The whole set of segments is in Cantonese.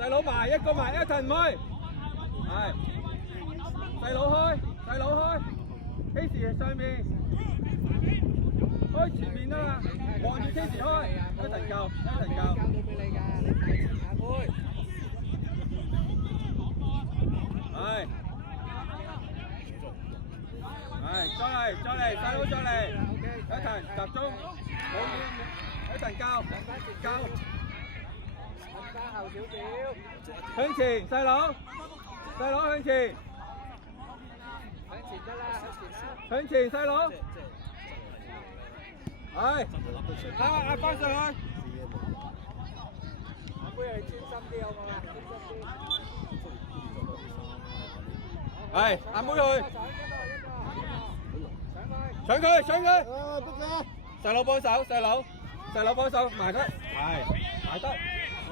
細佬埋一個埋，一陣唔去，係細佬開，細佬開，基時上面，開前面啊，望住基時開，一陣夠，一陣夠。交到俾你㗎，你睇前阿妹。係，係再嚟，再嚟，細佬再嚟，一陣集中，冇一陣夠，夠。加後少少，向前，細佬，細佬向前，向前得啦，向前啦。向前，細佬，係，壓翻上去，阿妹係專心啲好嘛？專心啲。係，阿妹去，上去。上佢，細佬幫手，細佬幫手，埋佢，係，埋得。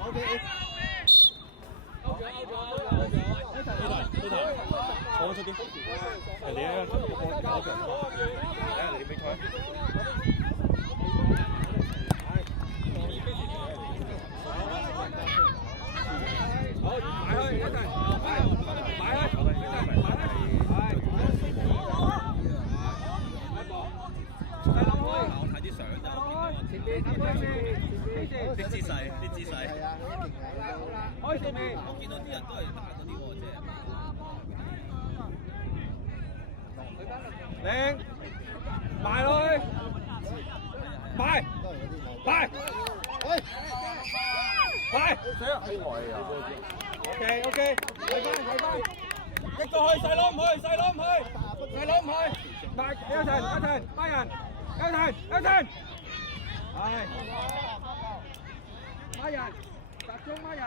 O K， 呢台坐出啲，係你啊，搞嘅，睇下你比賽。好，埋去一陣，埋去，細佬開，我睇啲相就前邊，啲姿勢，啲姿勢。係啊，佢一定係啦。開前面。我見到啲人都係打嗰啲喎，即係。靚，埋落去，埋，OK，睇翻，一個去，細佬唔去，埋一陣，班人，一陣，係，班人，集中班人。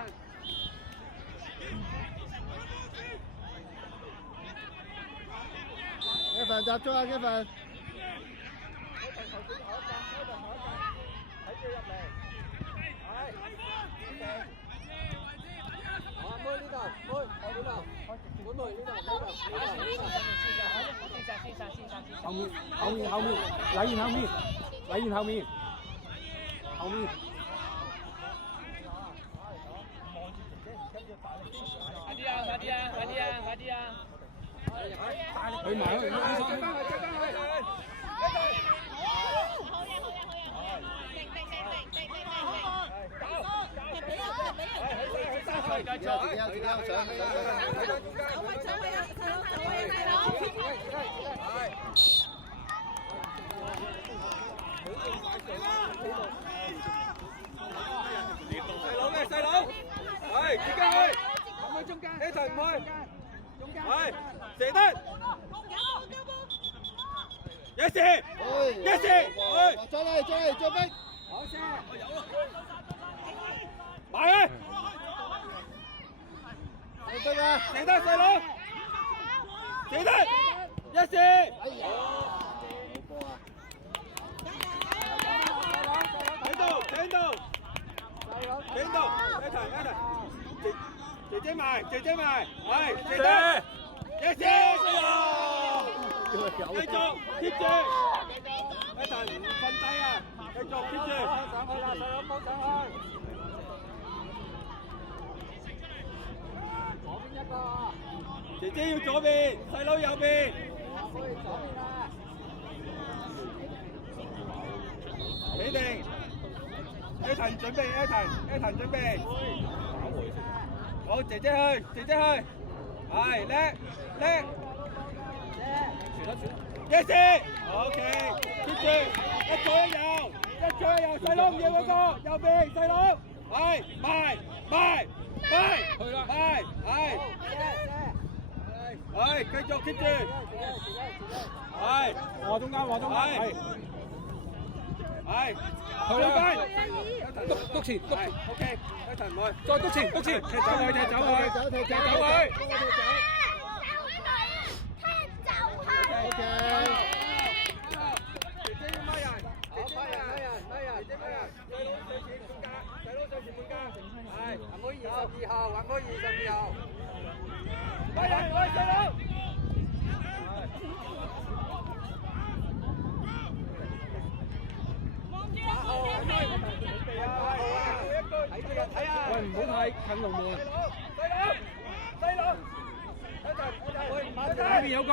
一份集中啊，一份。睇住入嚟。係。阿妹呢度，妹，我呢度，妹呢度。後面，來人後面。快啲啊！去埋去，細佬，係自己去，中間，一齊唔去。係，射得，一射，再嚟，再逼，好射，埋去，得啦，射得細佬，射得，一射，頂到，一齊，姐姐埋，係，射得，一射，繼續貼住，一陣唔瞓低啊，繼續貼住，上去啦，細佬幫上去，左邊一個，姐姐要左邊，細佬右邊，阿妹左邊啦，企定，一陣準備，好，姐姐去，係叻，一射 ，OK， 接住，一左一右，細佬唔要嗰個，右邊細佬，係，埋，去啦，係，繼續 keep 住，係，和中間，係，去啦，篤前，OK，一齊唔去，再篤前，走去。姐姐要乜人？細佬上前半格，係，阿妹22號，阿妹22號，乜人？喂，細佬。8號，阿妹，準備啊，8號啊，睇住啊。喂，唔好太近龍門。細佬，呢邊有個。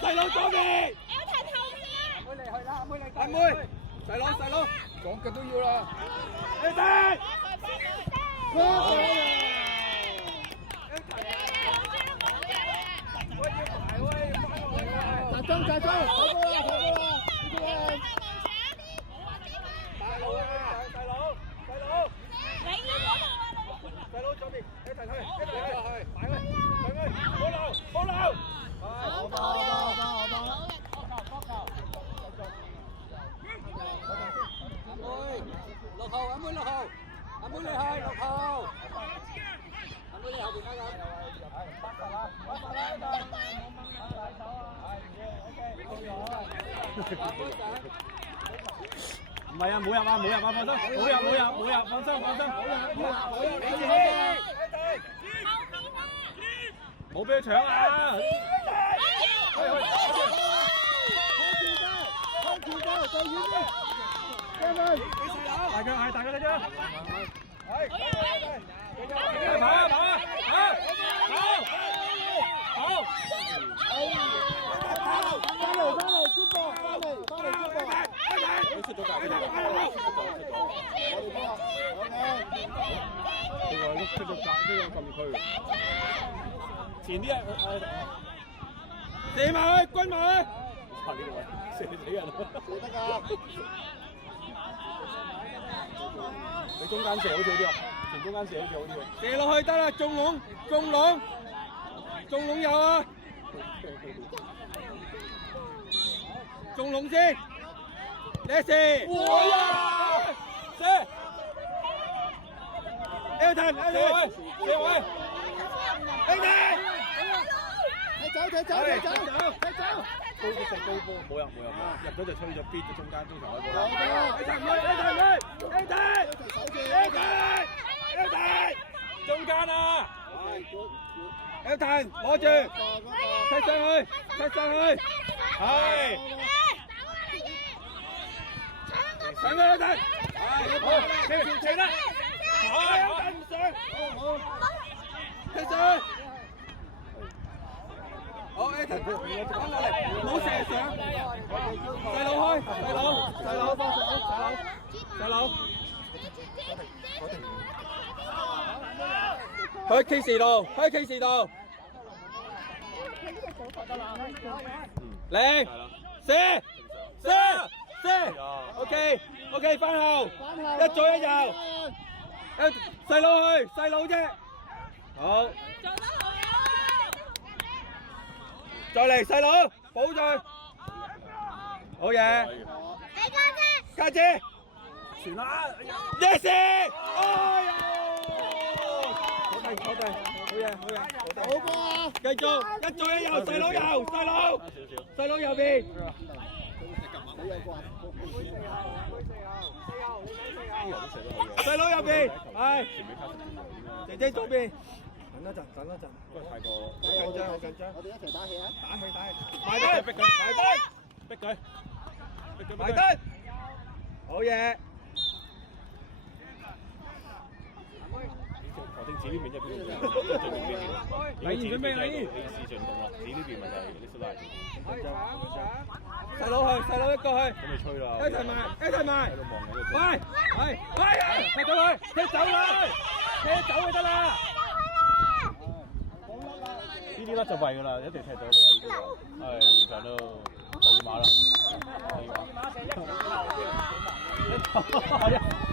細佬左邊，阿妹，細佬，講嘅都要啦。你哋，集中，走波啦！細佬左邊，一齊去，埋去，好流，阿妹落後，阿妹你去落後，阿妹你後邊睇緊。唔係啊，冇入，放心，冇俾佢搶啊！大腳嘅啫。跑！出咗界，呢個禁區。前啲啊，射埋去，均埋去。呢個位射死人咯！得㗎。你中間射好似好啲啊，前中間射好似好啲啊。射落去得啦，中籠有啊，中籠先。你射，哇！射 ，Elton，射位，踢走！高波，冇入，入咗就吹咗邊嘅中間中場開波啦。中間啊 ，Elton，攞住，踢上去，係。上去，Elton，好，停啦，Elton唔上，踢上去。好 ，Elton，翻落嚟，唔好射上，細佬開，細佬，去 K 士度，嚟，射，OK，翻後，一左一右，細佬啫，好。再嚟細佬，保住，好嘢，家姐，傳啦 ，yes， 哎呀，好地，好波，繼續，一左一右，細佬右，細佬右邊，細佬右邊，係，姐姐左邊。等一陣，不過太過好緊張，我哋一齊打氣啊！埋單，埋單，好嘢。頭先指呢邊就邊度？禮儀準備禮儀。你視像動落，指呢邊咪就係啲蘇拉。細佬一個去。咁你吹啦。一齊埋。喂，踢走佢，踢走就得啦。邊呢啲甩就弊㗎啦，一定踢到㗎啦呢啲。係現場都第二碼啦，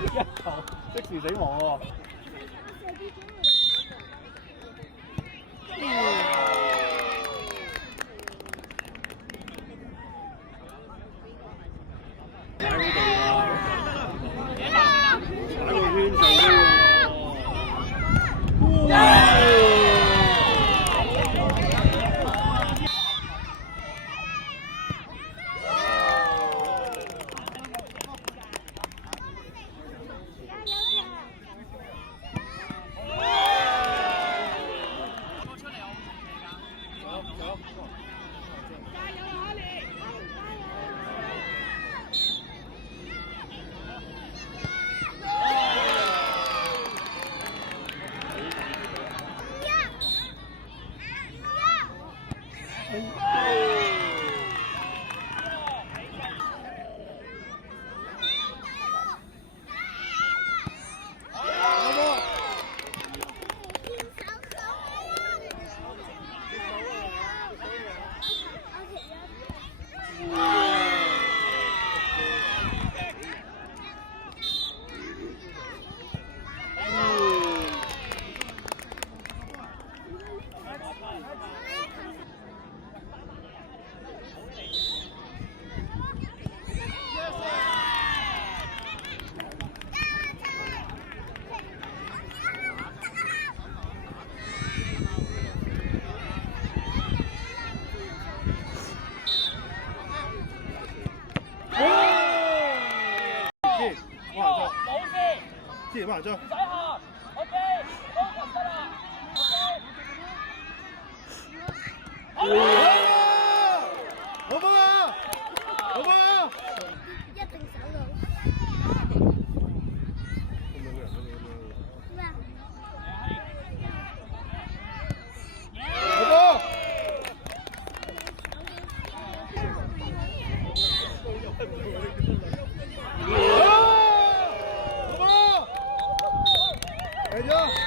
一球即時死亡喎。之前幫人追。唔使行 ，OK， 幫就得啦 ，OK。好波啊！好波啊！一定守到。咩啊？好波！好波！嚟咗。